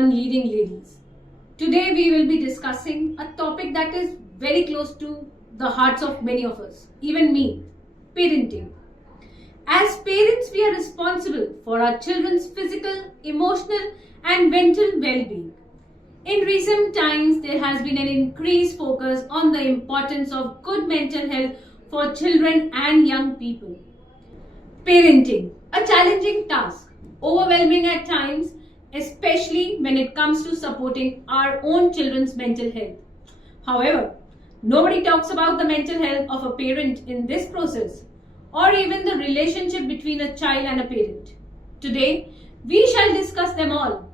turn leading ladies. Today we will be discussing a topic that is very close to the hearts of many of us, even me, parenting. As parents, we are responsible for our children's physical, emotional, and mental well-being. In recent times, there has been an increased focus on the importance of good mental health for children and young people. Parenting, a challenging task, overwhelming at times, especially when it comes to supporting our own children's mental health. However, nobody talks about the mental health of a parent in this process, or even the relationship between a child and a parent. Today, we shall discuss them all.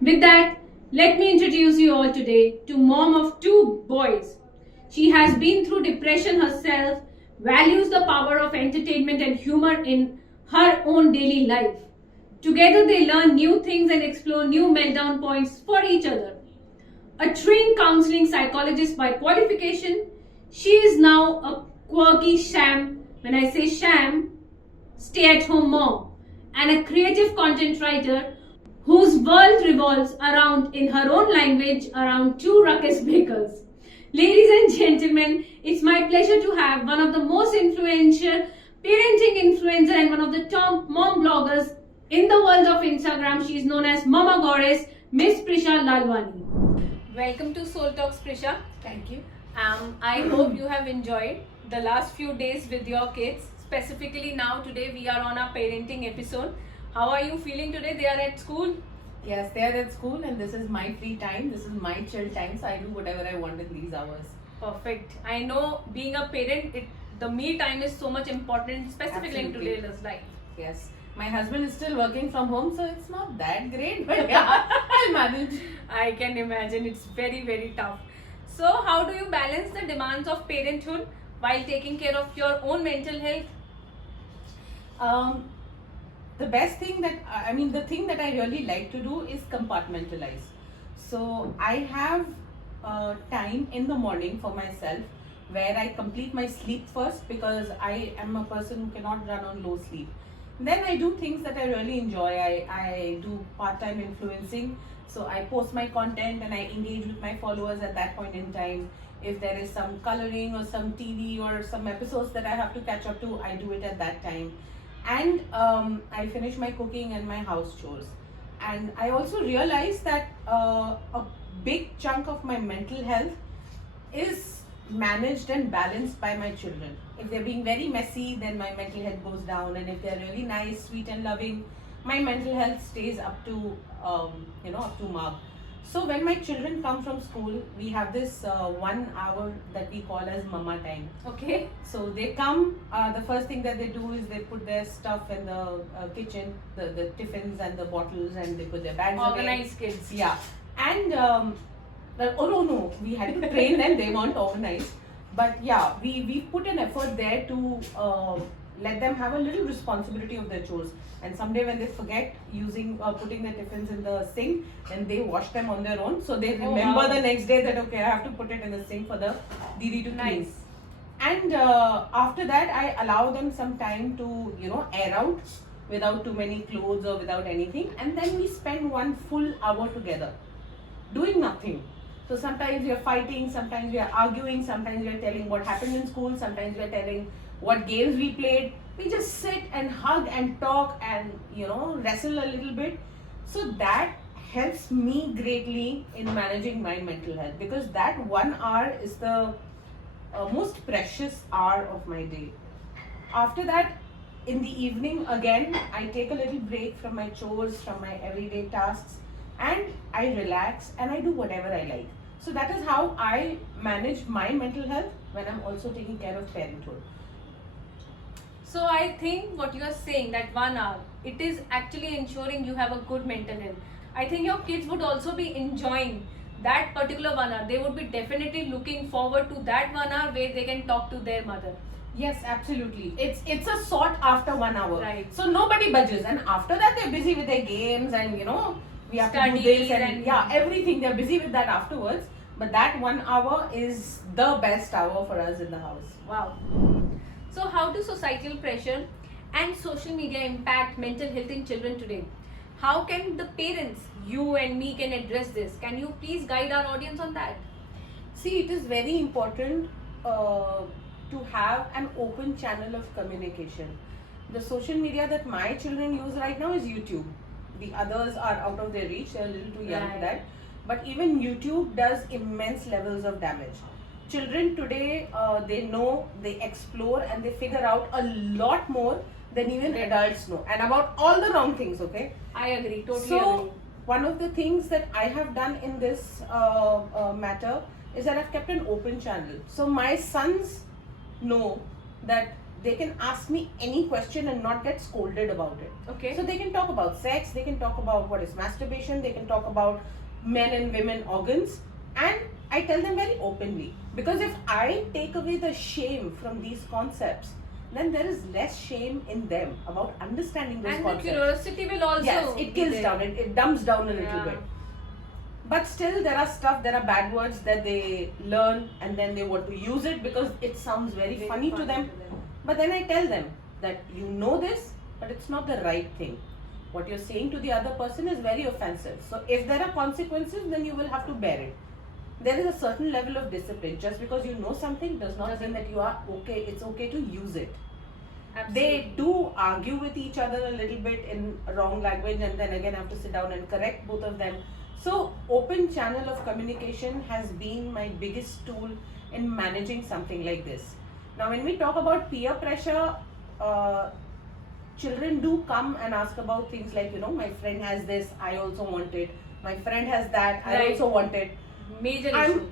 With that, let me introduce you all today to mom of two boys. She has been through depression herself, values the power of entertainment and humor in her own daily life. Together they learn new things and explore new meltdown points for each other. A trained counseling psychologist by qualification, she is now a quirky SAHM, when I say SAHM, stay-at-home mom, and a creative content writer whose world revolves around, in her own language, around two ruckus makers. Ladies and gentlemen, it's my pleasure to have one of the most influential parenting influencer and one of the top mom bloggers in the world of Instagram. She is known as Mama Goddess, Miss Prisha Lalwani. Welcome to Solh Talks, Prisha. Thank you. I hope you have enjoyed the last few days with your kids. Specifically now, today we are on our parenting episode. How are you feeling today? They are at school? Yes, they are at school and this is my free time. This is my chill time, so I do whatever I want in these hours. Perfect. I know being a parent, the me time is so much important, specifically Absolutely. in today's life. Yes. My husband is still working from home, so it's not that great, but yeah, I'll manage. I can imagine it's very, very tough. So, how do you balance the demands of parenthood while taking care of your own mental health? The best thing the thing that I really like to do is compartmentalize. So I have time in the morning for myself where I complete my sleep first, because I am a person who cannot run on low sleep. Then I do things that I really enjoy. I do part-time influencing. So I post my content and I engage with my followers at that point in time. If there is some coloring or some TV or some episodes that I have to catch up to, I do it at that time. And I finish my cooking and my house chores. And I also realized that a big chunk of my mental health is managed and balanced by my children. If they're being very messy, then my mental health goes down, and if they're really nice, sweet and loving, my mental health stays up to up to mark. So when my children come from school, we have this 1 hour that we call as mama time. Okay. So they come, the first thing that they do is they put their stuff in the kitchen, the tiffins and the bottles, and they put their bags away. Organized kids. Yeah. And no, we had to train them, they weren't organized. But yeah, we put an effort there to let them have a little responsibility of their chores. And someday when they forget putting their tiffins in the sink, then they wash them on their own. So they remember the next day that, okay, I have to put it in the sink for the Didi to clean. And after that, I allow them some time to, air out without too many clothes or without anything. And then we spend 1 full hour together doing nothing. So sometimes we are fighting, sometimes we are arguing, sometimes we are telling what happened in school, sometimes we are telling what games we played. We just sit and hug and talk and, wrestle a little bit. So that helps me greatly in managing my mental health, because that 1 hour is the most precious hour of my day. After that, in the evening, again, I take a little break from my chores, from my everyday tasks, and I relax and I do whatever I like. So that is how I manage my mental health when I'm also taking care of parenthood. So I think what you are saying, that 1 hour, it is actually ensuring you have a good mental health. I think your kids would also be enjoying that particular 1 hour. They would be definitely looking forward to that 1 hour where they can talk to their mother. Yes, absolutely. It's a sought after 1 hour. Right. So nobody budges, and after that they're busy with their games and we have to do this and everything. They're busy with that afterwards. But that 1 hour is the best hour for us in the house. Wow. So how do societal pressure and social media impact mental health in children today? how can the parents, you and me, can address this? Can you please guide our audience on that? See, it is very important to have an open channel of communication. The social media that my children use right now is YouTube. The others are out of their reach, they're a little too young for that. But even YouTube does immense levels of damage. Children today, they know, they explore, and they figure out a lot more than even adults know, and about all the wrong things, okay? I agree, totally So, agree. one of the things that I have done in this matter is that I've kept an open channel. So my sons know that they can ask me any question and not get scolded about it. Okay. So they can talk about sex, they can talk about what is masturbation, they can talk about men and women organs, and I tell them very openly. Because if I take away the shame from these concepts, then there is less shame in them about understanding those And concepts. the curiosity will also. Yes, it kills down, it dumps down a little Yeah. bit. But still, there are bad words that they learn and then they want to use it because it sounds very funny to them. But then I tell them that you know this, but it's not the right thing. What you're saying to the other person is very offensive. So if there are consequences, then you will have to bear it. There is a certain level of discipline. Just because you know something does not mean that you are okay. It's okay to use it. Absolutely. They do argue with each other a little bit in wrong language, and then again have to sit down and correct both of them. So open channel of communication has been my biggest tool in managing something like this. Now when we talk about peer pressure, children do come and ask about things like, my friend has this, I also want it. My friend has that, I also want it. Major issue.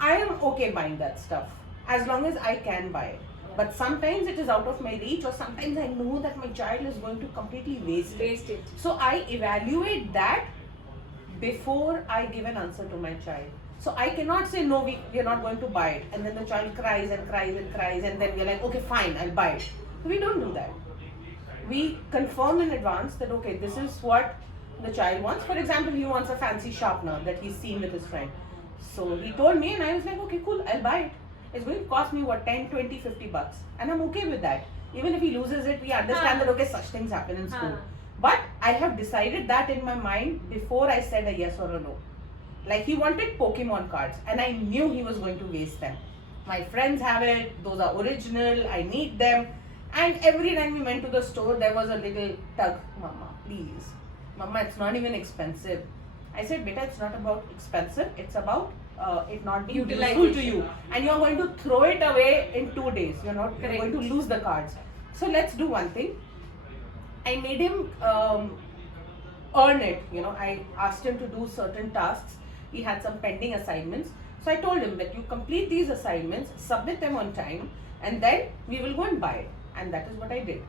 I am okay buying that stuff as long as I can buy it. But sometimes it is out of my reach, or sometimes I know that my child is going to completely waste it. So I evaluate that before I give an answer to my child. So I cannot say no, we are not going to buy it, and then the child cries and cries and cries, and then we're like, okay, fine, I'll buy it. We don't do that. We confirm in advance that okay, this is what the child wants. For example, he wants a fancy sharpener that he's seen with his friend. So he told me, and I was like, okay, cool, I'll buy it. It's going to cost me what, 10, 20, 50 bucks. And I'm okay with that. Even if he loses it, we understand that okay, such things happen in school. But I have decided that in my mind before I said a yes or a no. Like he wanted Pokemon cards, and I knew he was going to waste them. My friends have it, those are original, I need them. And every time we went to the store, there was a little tug. Mama, please. Mama, it's not even expensive. I said, beta, it's not about expensive, it's about it not being useful to you. And you're going to throw it away in 2 days. You're going to lose the cards. So let's do one thing. I made him earn it. I asked him to do certain tasks. He had some pending assignments. So I told him that you complete these assignments, submit them on time, and then we will go and buy it. And that is what I did.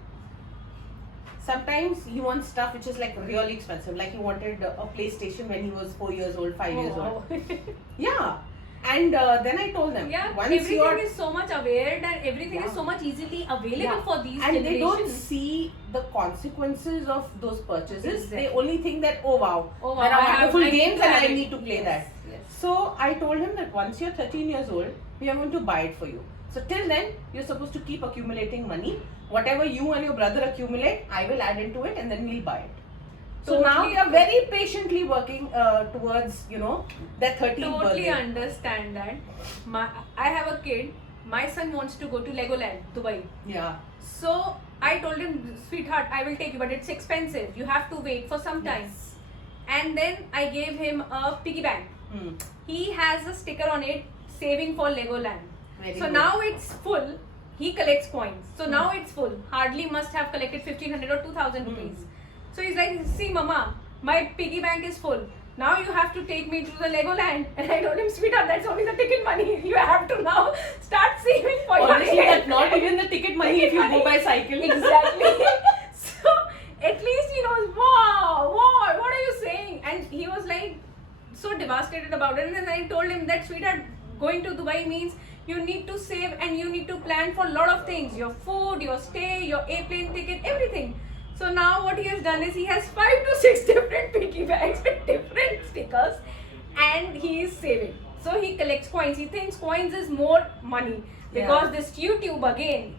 Sometimes he wants stuff which is like really expensive. Like he wanted a PlayStation when he was 4 years old, 5 years old. Yeah. And then I told them, once everything is so much aware and everything is so much easily available for these and generations. they don't see the consequences of those purchases. They only think that, oh wow, there are wonderful games and I need to play that. Yes. So I told him that once you're 13 years old, we are going to buy it for you. So till then, you're supposed to keep accumulating money. Whatever you and your brother accumulate, I will add into it and then we'll buy it. So now we are very patiently working towards, that 13th birthday. Totally understand that. I have a kid. My son wants to go to Legoland, Dubai. Yeah. So I told him, sweetheart, I will take you, but it's expensive. You have to wait for some time. And then I gave him a piggy bank. He has a sticker on it, saving for Legoland. So now it's full. He collects coins. So now it's full. Hardly must have collected 1500 or 2000 rupees. So he's like, see mama, my piggy bank is full. Now you have to take me to the Legoland. And I told him, sweetheart, that's only the ticket money. You have to now start saving for your Honestly, that's not even the ticket money if you go by cycle. Exactly. So at least he knows, wow, what are you saying? And he was like so devastated about it. And then I told him that, sweetheart, going to Dubai means you need to save and you need to plan for a lot of things. Your food, your stay, your airplane ticket, everything. So now what he has done is he has 5 to 6 different piggy banks with different stickers and he is saving. So he collects coins. He thinks coins is more money because this YouTube again,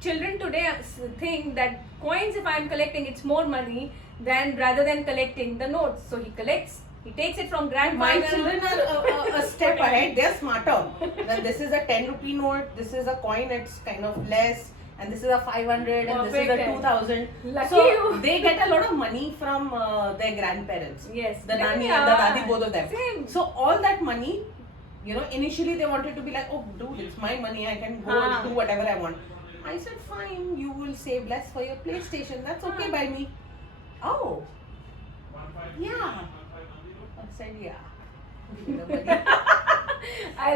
children today think that coins, if I'm collecting, it's more money than rather than collecting the notes. So he collects, he takes it from grandfather. My children are a step ahead. They're smarter. That this is a 10 rupee note, this is a coin, it's kind of less, and this is a 500, and this is a 2000. Lucky so you. they get a lot of money from their grandparents. Yes. The nani and the dadi, both of them. Same. So all that money, you know, initially they wanted to be like, oh dude, it's my money, I can go and do whatever I want. I said, fine, you will save less for your PlayStation. That's okay by me. Oh, yeah. I said, yeah.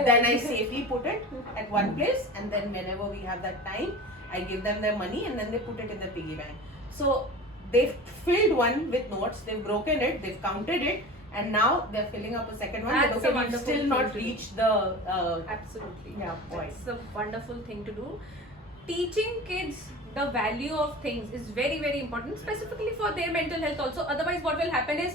Then I safely put it at one place, and then whenever we have that time, I give them their money and then they put it in the piggy bank. So they've filled one with notes, they've broken it, they've counted it, and now they're filling up a second one. That's But a okay, we've still wonderful not thing to reached the Absolutely. yeah, point. It's a wonderful thing to do. Teaching kids the value of things is very, very important, specifically for their mental health also. Otherwise, what will happen is,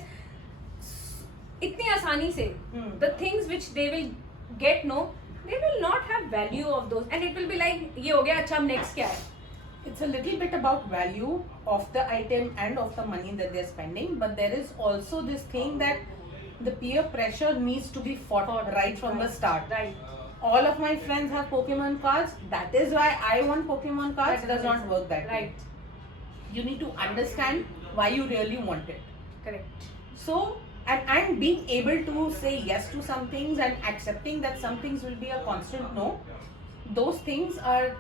itni आसानी से, the things which they will get, no, they will not have value of those, and it will be like, ये हो गया, अच्छा अब next क्या है? It's a little bit about value of the item and of the money that they're spending, but there is also this thing that the peer pressure needs to be fought right from the start. Right. All of my friends have Pokemon cards. That is why I want Pokemon cards. That Does not work that way. Right. You need to understand why you really want it. Correct. So, and being able to say yes to some things and accepting that some things will be a constant no. Those things are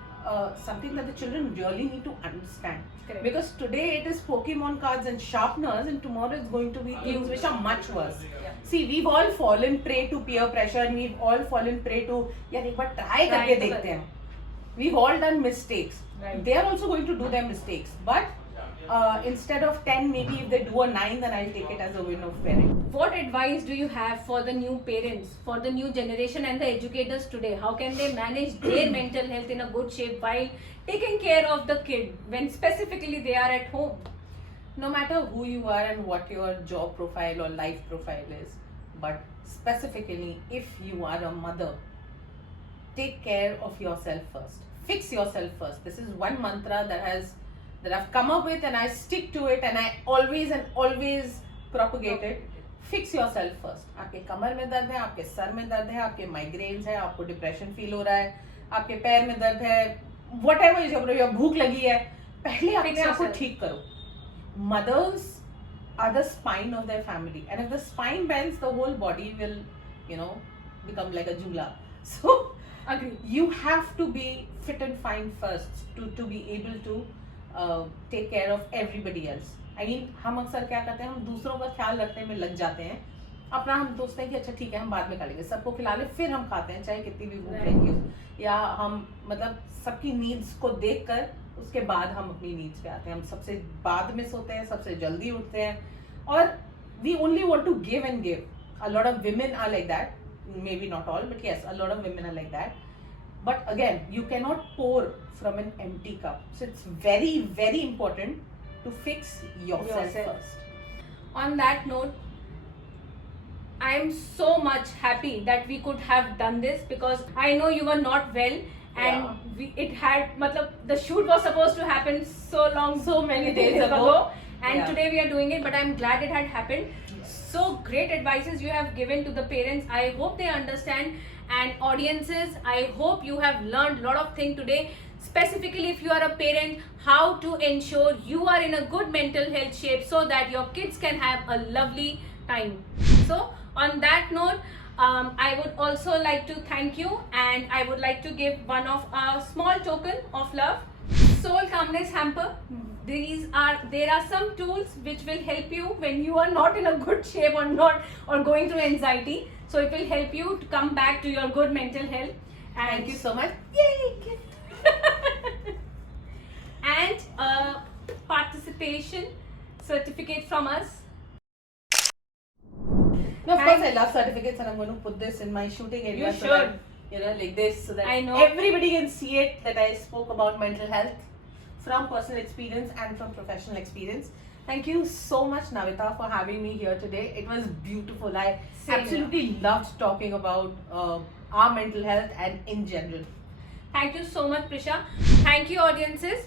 something that the children really need to understand. Correct. Because today it is Pokemon cards and sharpeners, and tomorrow it's going to be things which are much worse. Yeah. See, we've all fallen prey to peer pressure, and we've all fallen prey to यार एक बार try करके देखते हैं. We've all done mistakes. Right. They are also going to do their mistakes, but instead of 10, maybe if they do a 9, then I'll take it as a win of parent. What advice do you have for the new parents, for the new generation and the educators today? How can they manage their mental health in a good shape while taking care of the kid when specifically they are at home? No matter who you are and what your job profile or life profile is, but specifically if you are a mother, take care of yourself first. Fix yourself first. This is one mantra that I've come up with, and I stick to it, and I always propagate it. Fix yourself first. आपके कमर में दर्द है, आपके sir में दर्द है, आपके migraines है, आपको डिप्रेशन फील हो रहा है, आपके पैर में दर्द है, whatever is your problem, भूख लगी है, पहले अपने आप को ठीक करो. Mothers are the spine of their family, and if the spine bends, the whole body will, you know, become like a jula. So, agree. You have to be fit and fine first to be able to take care of everybody else. I mean, हम अक्सर क्या करते हैं, हम दूसरों का ख्याल रखने में लग जाते हैं. अपना हम सोचते हैं कि अच्छा ठीक है, हम बाद में खा लेंगे, सबको खिला ले, फिर हम खाते हैं, चाहे कितनी भी भूख लगी हो, या हम मतलब सबकी नीड्स को देखकर उसके बाद हम अपनी नीड्स पे आते हैं. हम सबसे बाद में सोते हैं, सबसे जल्दी उठते हैं, और we only want to give and give. A lot of women are like that. Maybe not all, but yes, a lot of women are like that. But again, you cannot pour from an empty cup. So it's very, very important to fix yourself first. On that note, I am so much happy that we could have done this, because I know you were not well, and it had, the shoot was supposed to happen so many days ago, and today we are doing it, but I'm glad it had happened. So great advices you have given to the parents. I hope they understand, and audiences, I hope you have learned a lot of things today, specifically if you are a parent, how to ensure you are in a good mental health shape so that your kids can have a lovely time. So on that note, I would also like to thank you, and I would like to give one of our small token of love. Soul Calmness Hamper. There are some tools which will help you when you are not in a good shape or going through anxiety. So it will help you to come back to your good mental health. And thank you so much. Yay! And a participation certificate from us. No, of course I love certificates, and I'm going to put this in my shooting area. You should. Like this, so that I know. everybody can see it, that I spoke about mental health from personal experience and from professional experience. Thank you so much, Navita, for having me here today. It was beautiful. I absolutely loved talking about our mental health and in general. Thank you so much, Prisha. Thank you, audiences,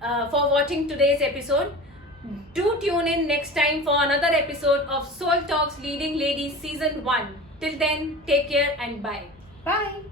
for watching today's episode. Do tune in next time for another episode of Solh Talks Leading Ladies Season 1. Till then, take care and bye. Bye.